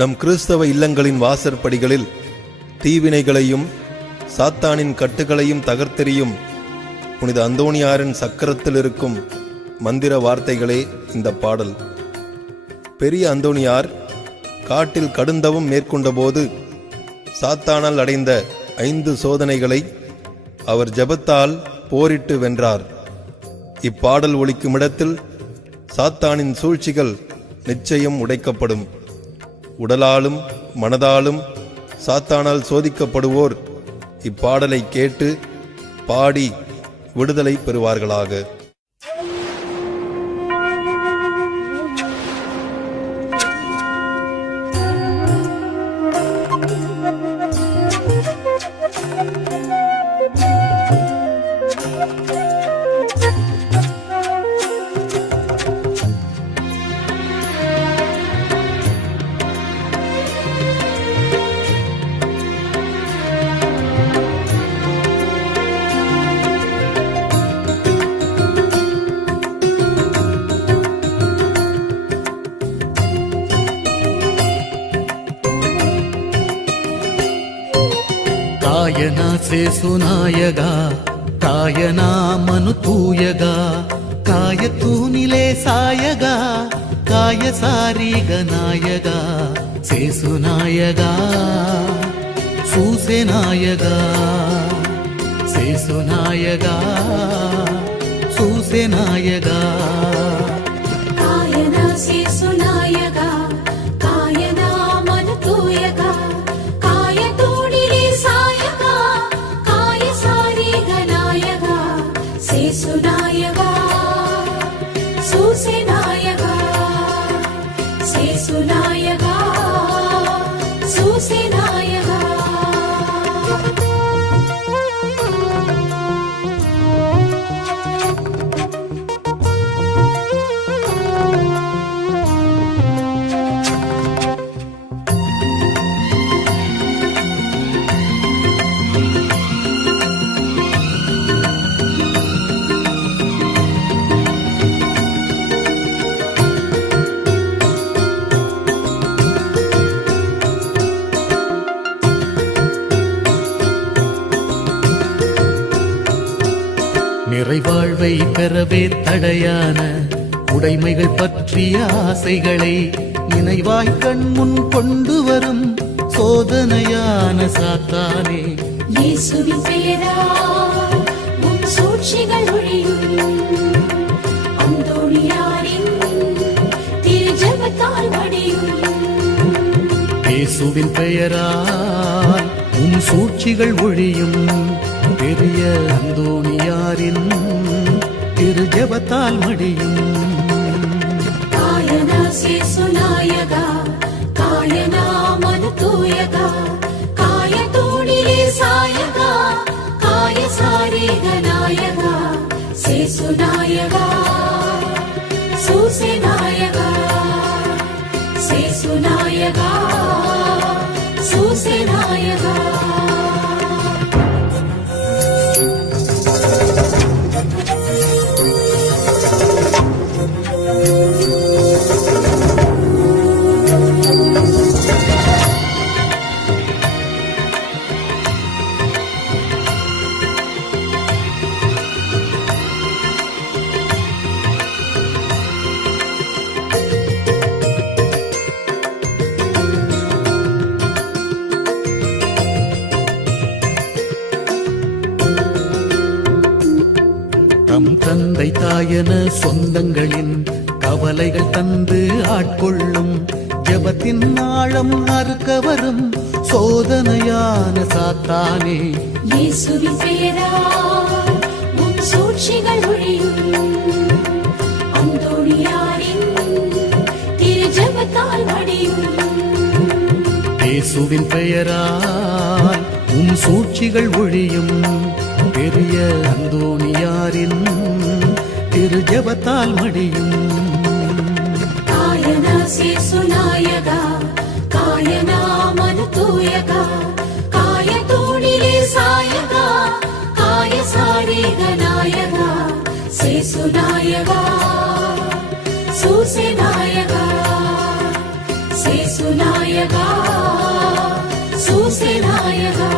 நம் கிறிஸ்தவ இல்லங்களின் வாசற்படிகளில் தீவினைகளையும் சாத்தானின் கட்டுகளையும் தகர்த்தெறியும் புனித அந்தோணியாரின் சக்கரத்தில் இருக்கும் மந்திர வார்த்தைகளே இந்த பாடல். பெரிய அந்தோணியார் காட்டில் கடுந்தவம் மேற்கொண்டபோது சாத்தானால் அடைந்த 5 சோதனைகளை அவர் ஜெபத்தால் போரிட்டு வென்றார். இப்பாடல் ஒலிக்கும் இடத்தில் சாத்தானின் சூழ்ச்சிகள் நிச்சயம் உடைக்கப்படும். உடலாலும் மனதாலும் சாத்தானால் சோதிக்கப்படுவோர் இப்பாடலை கேட்டு பாடி விடுதலை பெறுவார்களாக. కాయనా సేసునాయగా కాయనా మనుతూయగా కాయతూనిలే సాయగా కాయ సారీగనాయగా సేసునాయగా సూసెనాయగా సేసునాయగా సూసెనాయగా కాయనా సేసునాయగా కాయనా మనుతూయగా సేసునాయగా సూసెనాయగా సేసునాయగా సూసెనాయగా நிறைவாழ்வை பெறவே தடையான உடைமைகள் பற்றிய ஆசைகளை நினைவாய் கண் முன் கொண்டு வரும் சோதனையான சாத்தானே, இயேசுவின் பெயரால் உன் சூழ்ச்சிகள் ஒழியும். அந்தோணியாரின் திரு ஜெபத்தால் வடியும். இயேசுவின் பெயரால் உன் சூழ்ச்சிகள் ஒழியும். பெரிய அந்தோணியாரின் திரு ஜெபத்தால் மடியும். காயனா சேசுநாயகா காயனா மனுதூயகா காயதூணிலே சாயகா காய சாரீகநாயகா சேசுநாயகா சூசெநாயகா சேசுநாயகா சூசெநாயகா. தம் தந்தை தாயன சொந்தங்களின் கவலைகள் தந்து ஆட்கொள்ளும். ஜெபத்தின் ஆழம் அறுக்க வரும் சோதனையான சாத்தானே, இயேசுவின் பெயரால் உன் சூழ்ச்சிகள் ஒழியும். அந்தோணியாரின் திரு ஜெபத்தால் வடியும். இயேசுவின் பெயரால் உன் சூழ்ச்சிகள் ஒழியும். பெரிய அந்தோணியாரின் திரு ஜெபத்தால் மடியும். காயனா சேசுநாயகா காயனா மனுதூயகா காயதூணிலே சாயகா காய சாரீகநாயகா சேசுநாயகா சூசெநாயகா சேசுநாயகா சேசுநாயகா சூசேநாயகா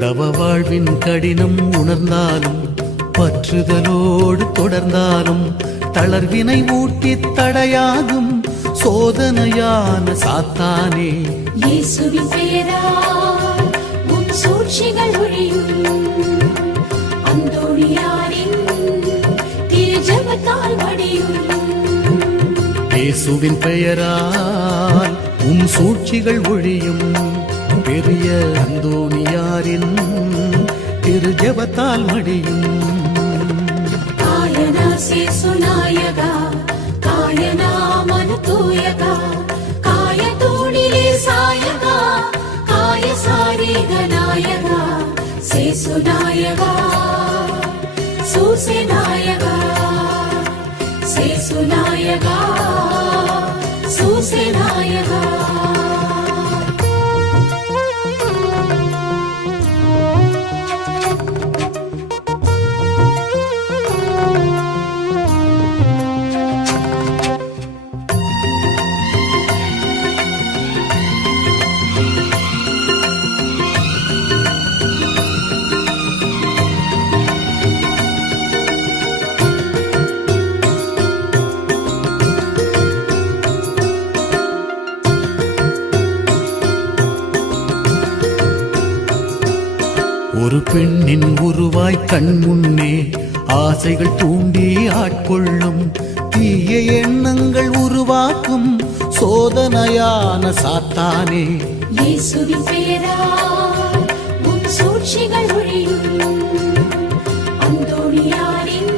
தவ வாழ்வின் கடினம் உணர்ந்தாலும் பற்றுதலோடு தொடர்ந்தாலும் தளர்வினை ஊட்டி தடையாகும் சோதனையான சாத்தானே இயேசுவின் பெயரால் உன் சூழ்ச்சிகள் ஒழியும் அந்தோணியாரின் திரு ஜெபத்தால் வடியும் இயேசுவின் பெயரால் உன் சூழ்ச்சிகள் ஒழியும் பெரிய அந்தோணியாரின் திரு ஜெபத்தால் மடியும் காயனா சேசுநாயகா காயனா மனதூயகா காய தூணிலே சாயகா காய சாரிகநாயகா சேசுநாயகா சூசேநாயகா சேசுநாயகா சூசேநாயகா ஒரு பெண்ணின் உருவாய் கண் முன்னே ஆசைகள் தூண்டி ஆட்கொள்ளும் தீய எண்ணங்கள் உருவாக்கும் சோதனையான சாத்தானே இயேசுவின் பெயரால் உன் சூழ்ச்சிகள் ஒழியும் அந்தோணியாரின்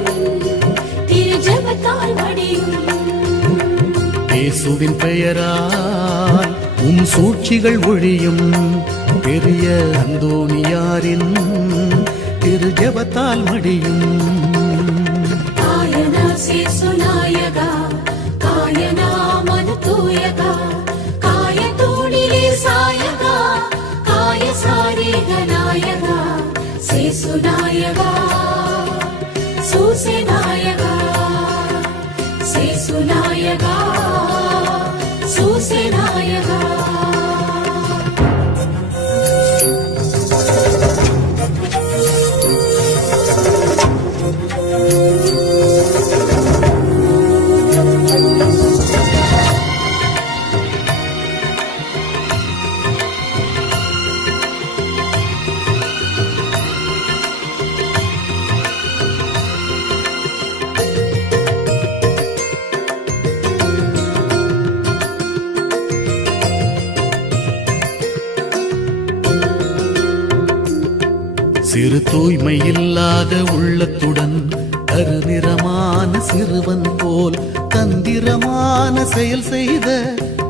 திரு ஜெபத்தால் வடியும் இயேசுவின் பெயரால் உன் சூழ்ச்சிகள் ஒழியும் பெரிய அந்தோணியாரின் திரு ஜெபத்தால் மடியும் காயனா சேசுநாயகா காயனா மனதூயகா காய தூணிலே சாயகா காய சாரிகநாயகா சேசுநாயகா சூசேநாயகா சேசுநாயகா சூசேநாயகா சிறு தூய்மை இல்லாத உள்ளத்துடன் கருநிறமான சிறுவன் போல் தந்திரமான செயல் செய்த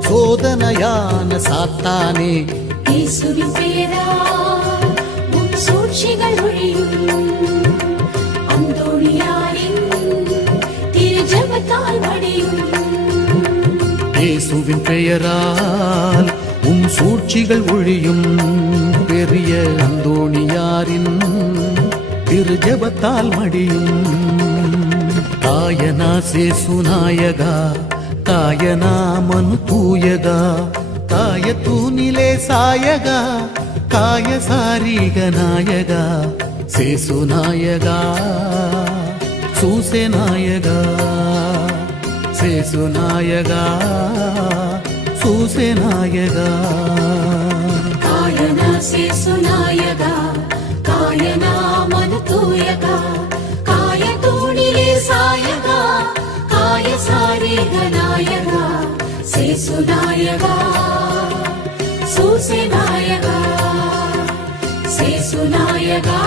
சோதனையான சாத்தானே இயேசுவின் பெயரால் உன் சூழ்ச்சிகள் ஒழியும் அந்தோணியாரின் திரு ஜெபத்தால் வடியும் இயேசுவின் பெயரால் உன் சூழ்ச்சிகள் ஒழியும் பெரிய அந்தோணியாரின் திரு ஜெபத்தால் மடியும் காயனா சேசுநாயகா காயனா மனுதூயகா காய தூணிலே சாயகா காய சாரிகநாயகா சேசுநாயகா சூசேநாயகா சேசுநாயகா சூசேநாயகா காயனா சேசுநாயகா காயனா மனதூயகா காய தூணிலே சாயகா காய சாரிகநாயகா சேசுநாயகா சூசேநாயகா சேசுநாயகா